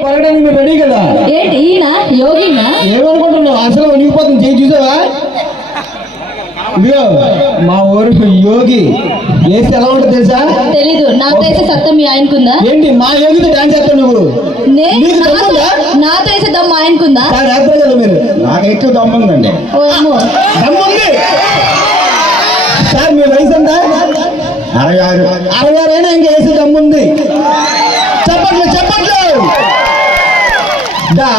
పలకడానికి మీరు రెడీ కదా? ఏంటి ఈయన యోగినా? ఏమనుకుంటున్నావు? అసలు వణికిపోతుంది. చేయి చూసావా? ఇదిగో మా ఊరు యోగి వేస్తే ఎలా ఉంటుంది తెలుసా? తెలీదు. నాకు వేసే సత్తం మీ ఆయనకుందా? ఏంటి మా యోగితో డాన్స్ చేస్తావు నువ్వు? నాతో వేసే దమ్ము ఆయనకుందా? వేస్తారు కదా మీరు. నాకు ఎక్కువ దమ్ము ఉందండి. దమ్ము ఉంది సార్. మీ వయసు ఎంత? 66. 66 అయినా ఇంకా వేసే దమ్ము ఉంది. చెప్పట్లు చెప్పట్లు.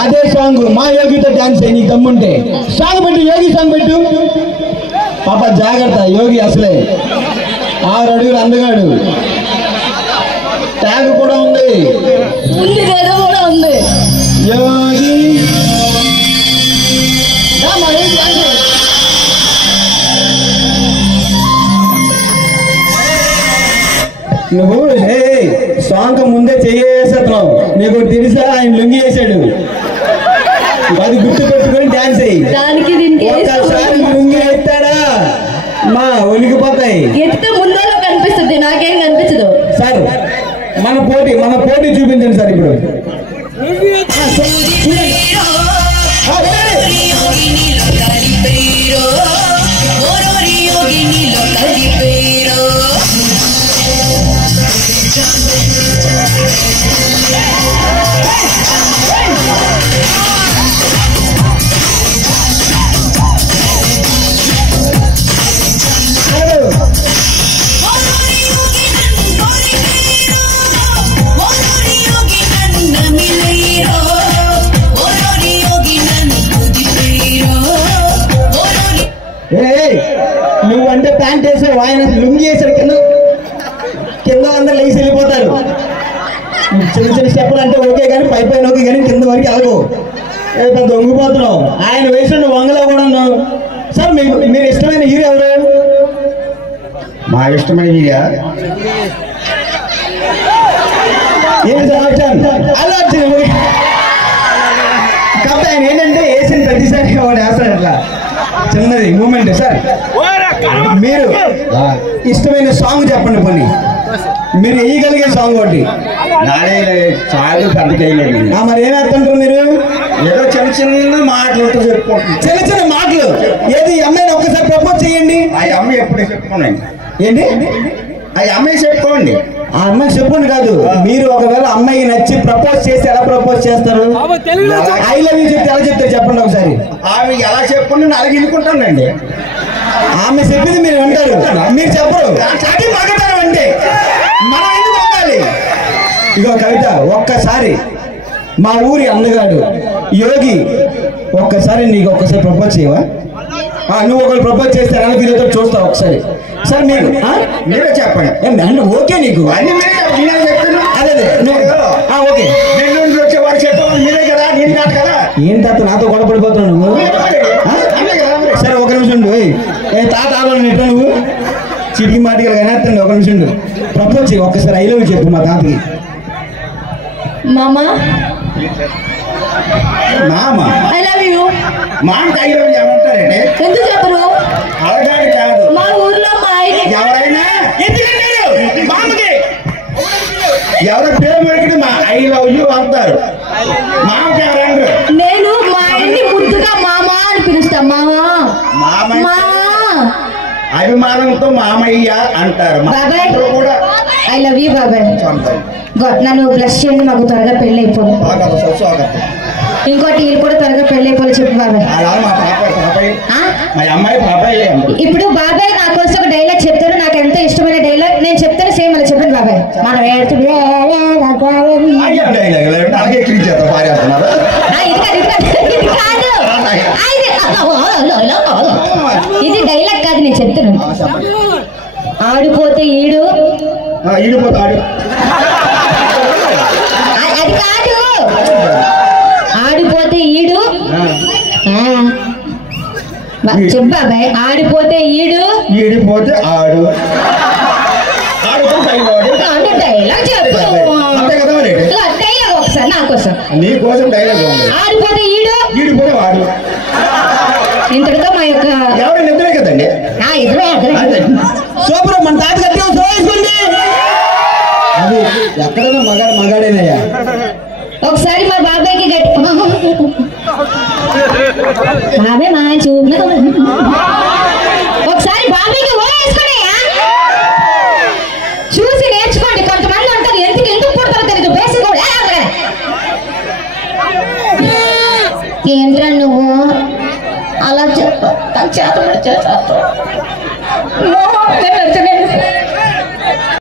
అదే సాంగ్ మా యోగితో డాన్స్ అయ్యి నీకు దమ్ముంటే సాంగ్ పెట్టు. యోగి సాంగ్ పెట్టు. పాప జాగ్రత్త. యోగి అసలే 6 అడుగులు అందగాడు. ట్యాగ్ కూడా ఉంది. కూడా ఉంది. యోగి నువ్వు సాంగ్ ముందే చేసేస్తున్నావు. నీకు తెలుసా? ఆయన లుంగి వేసాడు. అది గుర్తు పెట్టుకొని డాన్స్ అయ్యి. ఒక్కసారి లుంగి ఎత్తాడా మా ఒలిగిపోతాయి. ఎత్తే ముందే కనిపిస్తుంది, నాకేం కనిపించదు. సార్ మన పోటీ చూపించండి సార్. ఇప్పుడు నువ్వు అంటే ప్యాంట్ వేసావు, ఆయన లుంగి వేసాడు. కింద అందరు లేచి వెళ్ళిపోతారు. చిన్న చిన్న స్టెప్పులు అంటే ఓకే కానీ పైన ఓకే కానీ కింద వరకు వెళ్ళవు. పెద్ద వంగిపోతున్నావు. ఆయన వేసిన వంగలో కూడా ఉన్నావు. సార్ మీరు ఇష్టమైన హీరో ఎవరు? మా ఇష్టమైన హీరో ఏంటి సార్? అల్లు అర్జున్. కాబట్టి ఆయన ఏంటంటే వేసిన ప్రతిసారి వాడు వేస్తాడు. అట్లా చిన్నది మూమెంట్. సార్ మీరు ఇష్టమైన సాంగ్ చెప్పండి. కొన్ని మీరు వేయగలిగే సాంగ్ ఒకటి. నాడే చాలు పెద్ద చేయలేదు. మరి ఏం వేస్తుంటారు మీరు? ఏదో చిన్న చిన్న మాటలు చెప్పుకుంటున్నారు. చిన్న చిన్న మాటలు. ఏది అమ్మాయిని ఒక్కసారి ప్రపోజ్ చేయండి. ఆ అమ్మాయి ఎప్పుడు చెప్పుకోండి. ఏంటి? ఆ అమ్మాయి చెప్పుకోండి. ఆ అమ్మాయి చెప్పండి కాదు. మీరు ఒకవేళ అమ్మాయికి నచ్చి ప్రపోజ్ చేసి ఎలా ప్రపోజ్ చేస్తారు? ఐ లవ్ యూ చెప్తే ఎలా చెప్తారు చెప్పండి ఒకసారి. ఆమె ఎలా చెప్పుకుంటే అలాగే ఎన్నుకుంటానండి. ఆమె చెప్పింది మీరు వింటారు, మీరు చెప్పరు. అది మగతనం అంటే మనం ఎందుకు ఉండాలి? ఇగో కవిత, ఒక్కసారి మా ఊరి అందగాడు యోగి ఒక్కసారి నీకు ఒక్కసారి ప్రపోజ్ చేయవా? నువ్వు ఒకరు ప్రపోజ్ చేస్తే ఎలా ఫీల్ అవుతావు చూస్తావు ఒకసారి. సార్ మీరు మీరే చెప్పండి. అంటే ఓకే నీకు అన్ని మీరే చెప్తాను. అదే ఓకే. వచ్చేవారు చెప్పాను మీరే కదా, నేను కాదు కదా. ఏంటి తాత నాతో గొడవ పడిపోతున్నావు నువ్వు? సరే ఒక నిమిషం ఉండు. తాత ఆలోచన నువ్వు చిటికి మాటికి కనేస్తండి. ఒక నిమిషం ఉండు. ప్రపోజ్ చేయి ఒక్కసారి. ఐ లవ్ యూ చెప్పు మా తాతకి. మామా మామా ఐ లవ్ యూ. మామకి ఐ లవ్ యూ ఏమంటారండి? ఎందుకు చెప్పరు? అలాగే కాదు. మా ఊర్లో మా ఆయన ఎవరైనా మామకి ఎవరో పేరు పెట్టి మా ఐ లవ్ యూ అంటారు. మామకి ఎవరండి? నేను మా ఆయన్ని ముద్దుగా మామా అని పిలుస్తా. మామా మామా అభిమానంతో మామయ్య అంటారు. బాబాయ్ కూడా ఐ లవ్ యూ బాబాయ్. నన్ను బ్లష్ చేయండి, మాకు త్వరగా పెళ్ళి అయిపోదు. ఇంకోటి వీళ్ళు కూడా త్వరగా పెళ్ళి అయిపోయి చెప్పు బాబాయ్. మా అమ్మాయి బాబాయ్. ఇప్పుడు బాబాయ్ నా కోసం ఒక డైలాగ్ చెప్తారు, నాకు ఎంతో ఇష్టమైన డైలాగ్. నేను చెప్తాను, సేమ్ అలా చెప్పండి బాబాయ్. మనం ఇది డైలాగ్ కాదు, నేను చెప్తాను. ఆడిపోతే ఈడు ఈడిపోతాడు. అది కాదు. ఆడిపోతే ఈడు చెప్పు బాబాయ్. ఆడిపోతే ఈడిపోతే ఆడు. డైలాగ్ చెప్పు. డైలాగ్ ఒకసారి నా కోసం. నీ కోసం డైలాగ్. ఆడిపోతే ఈడిపోతే వాడు. ఇంతటితో మా యొక్క ఎవరైనా ఇద్దరే కదండి. ఇద్దరే సూపర్. మన తాత కట్టేసుకోండి. అది ఎక్కడైనా మగాడేనయ్యా. ఒకసారి బాబాయ్ మంచి ఒకసారి బాబాయ్కి ఓ వేసుకున్నాయా చూసి నేర్చుకోండి. కొంతమంది అంటారు ఎందుకు పుడతారో తెలియదు బేసిక్ కూడా ఏంట్రా నువ్వు అలా చెప్ప చేత